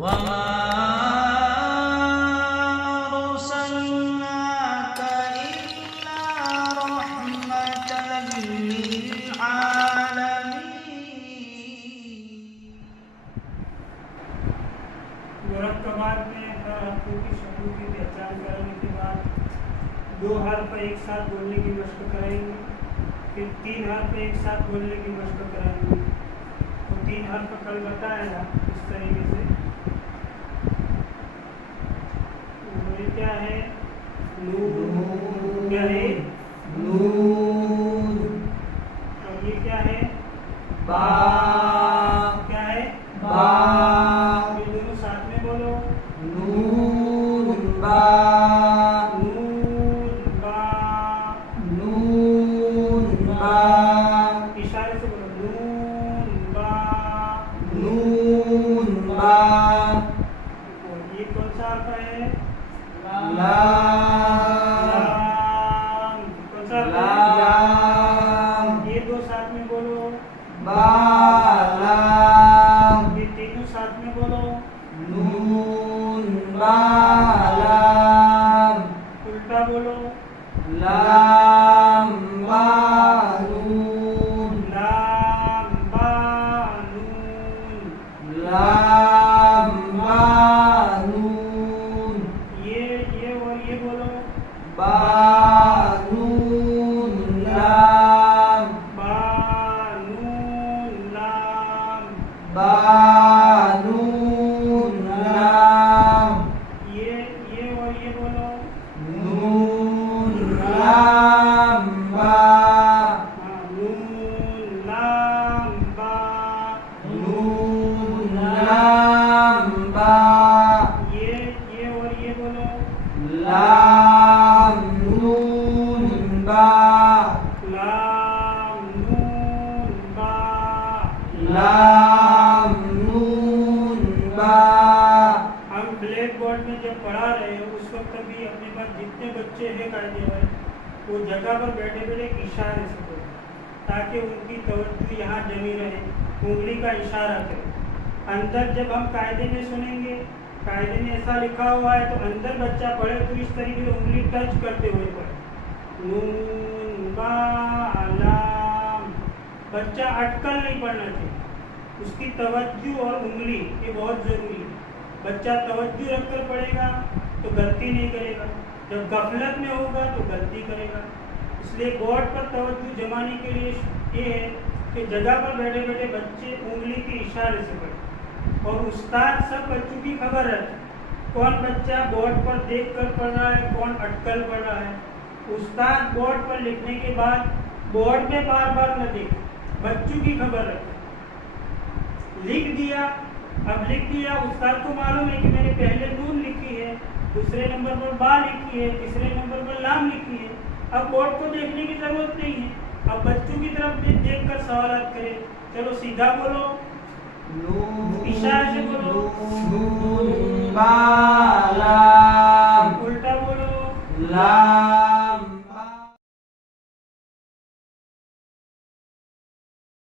وما أرسلناك إلا رحمة للعالمين. مرکبات میں حروف کی شکل کی پہچان کرنے کے بعد 2 حرف ایک ساتھ بولنے کی مشق کریں گے، پھر 3 حرف ایک ساتھ بولنے کی مشق کریں گے. تو 3 حرف کل بتایا تھا اس طریقے سے. یہ کیا ہے؟ نون. کیا ہے؟ نون. اور یہ کیا ہے؟ با. کیا ہے؟ با. یہ دونوں ساتھ میں بولو. نون با. نون با. نون با. اشارے سے بولو. نون با. نون با. اور یہ کون سا حرف ہے؟ لام. کون سا حرف ہے؟ لام. یہ 2 ساتھ میں بولو. با. لام. یہ تینوں ساتھ میں بولو. نون با. لام. الٹا بولو. لام با. نون. لام با نون. لام با. نون. یہ اور یہ بولو. با. نون. لام. با نون لام. با. نون. لام. یہ اور یہ بولو. نون. لام. با. ہاں، نون لام با. نون. لام. با. یہ اور یہ بولو. لام. نون. با. لام نون با. لام. نون. با. ہم بلیک بورڈ میں جب پڑھا رہے ہیں اس وقت بھی اپنے پاس جتنے بچے ہیں قاعدے میں وہ جگہ پر بیٹھے بیٹھے اشارے سے بولیں تاکہ ان کی توجہ یہاں جمی رہے. انگلی کا اشارہ کریں. اندر جب ہم قاعدے میں سنیں گے، قاعدے میں ایسا لکھا ہوا ہے تو اندر بچہ پڑھے تو اس طریقے سے انگلی ٹچ کرتے ہوئے پڑھے. نون با لام. بچہ اٹکل نہیں پڑھنا چاہیے. اس کی توجہ اور انگلی یہ بہت ضروری ہے. بچہ توجہ رکھ کر پڑھے گا تو غلطی نہیں کرے گا. جب غفلت میں ہوگا تو غلطی کرے گا. اس لیے بورڈ پر توجہ جمانے کے لیے یہ ہے کہ جگہ پر بیٹھے بیٹھے بچے انگلی کے اشارے سے پڑھیں. اور استاد سب بچوں کی خبر رکھے کون بچہ بورڈ پر دیکھ کر پڑھ رہا ہے، کون اٹکل پڑھ رہا ہے. استاد بورڈ پر لکھنے کے بعد بورڈ میں بار بار نہ دیکھے، بچوں کی خبر رکھے. لکھ دیا، اب لکھ دیا، استاد کو معلوم ہے کہ میں نے پہلے نون لکھی ہے، دوسرے نمبر پر با لکھی ہے، تیسرے نمبر پر لام لکھی ہے. اب بورڈ کو دیکھنے کی ضرورت نہیں ہے. اب بچوں کی طرف دیکھ کر سوالات کرے. چلو سیدھا بولو، اشارے سے بولو. نون با.